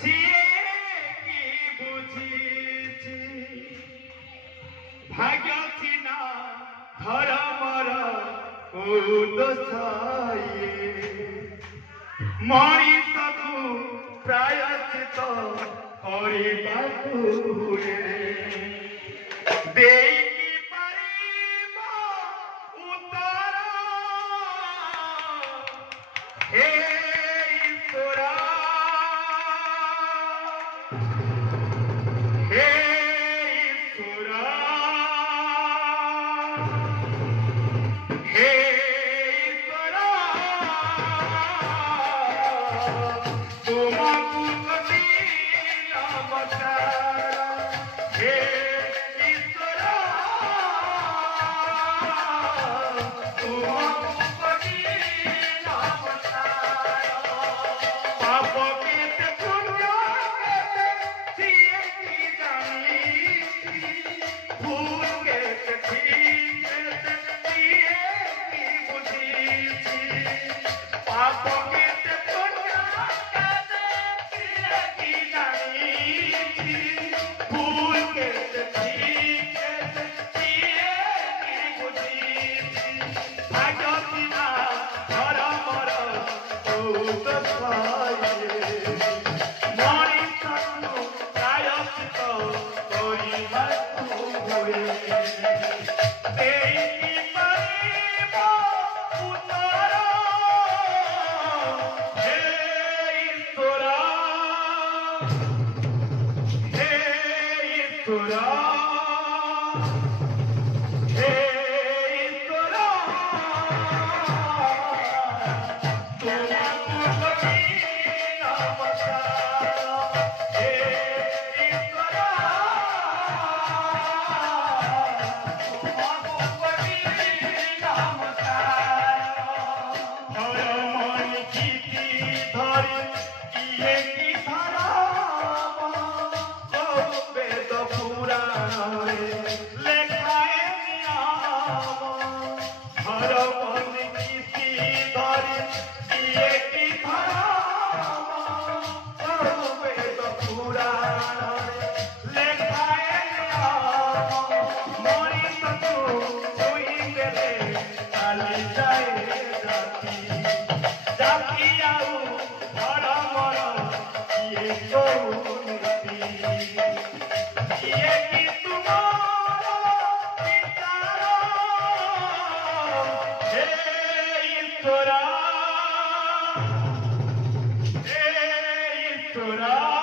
ସିଏ କି ବୁଝିଛି ଭାଗ୍ୟ ସିନା ଧର୍ମର କୋଉ ଦୋଷ ଇଏ ମଣିଷକୁ ପ୍ରାୟଶ୍ଚିତ କରିବାକୁ ହୁଏ ଦେଇକି ପାରିବ ଉତ୍ତର ହେ ଈଶ୍ୱର ହେ ଈଶ୍ୱର ହେ ଈଶ୍ୱର ତୁମକୁ କବି ନମସ୍କାର ହେ ଈଶ୍ୱର ତୁମକୁ କବି ନମସ୍କାର ପାପ କେତେ ପୁଣ୍ୟ କେତେ ସିଏ କି ଜାଣିଛି ଭୁଲ କେତେ ଠିକ କେତେ ସିଏ କି ବୁଝିଛି ପାପ କେତେ ପୁଣ୍ୟ କେତେ ସିଏ କି ଜାଣିଛି ଭୁଲ କେତେ ଠିକ କେତେ ସିଏ କି ବୁଝିଛି ଭାଗ୍ୟ ସିନା ଧର୍ମର କୋଉ ଦୋଷ ଇଏ ମଣିଷକୁ ପ୍ରାୟଶ୍ଚିତ କରିବାକୁ ହୁଏ ଦେଇକି ପାରିବ ଉତ୍ତର ହେ ଈଶ୍ୱର ହେ ଈଶ୍ୱର ହେ ଈଶ୍ୱର ତୁମକୁ କବି ନମସ୍କାର ହେ ଈଶ୍ୱର ତୁମକୁ କବି ନମସ୍କାର ଧର୍ମଣି ଚିଠି ଧରି କିଏ କି ଧରମ କୋଉ ବେଦ ପୁରାଣରେ ଲେଖାଏ ନିୟମ ଧର୍ମଣି ଚିଠି ଧରି କିଏ କି ଧରମ କୋଉ ବେଦ ପୁରାଣରେ ଲେଖାଏ ନିୟମ ମଣିଷକୁ ଛୁଇଁ ଦେଲେ ଚାଲିଯାଏ ଜାତି ଜାତି ଆଉ ଧର୍ମର କିଏ କୋଉ ନୀତି କିଏ କି ତୁମର ବିଚାର ହେ ଈଶ୍ୱର ହେ ଈଶ୍ୱର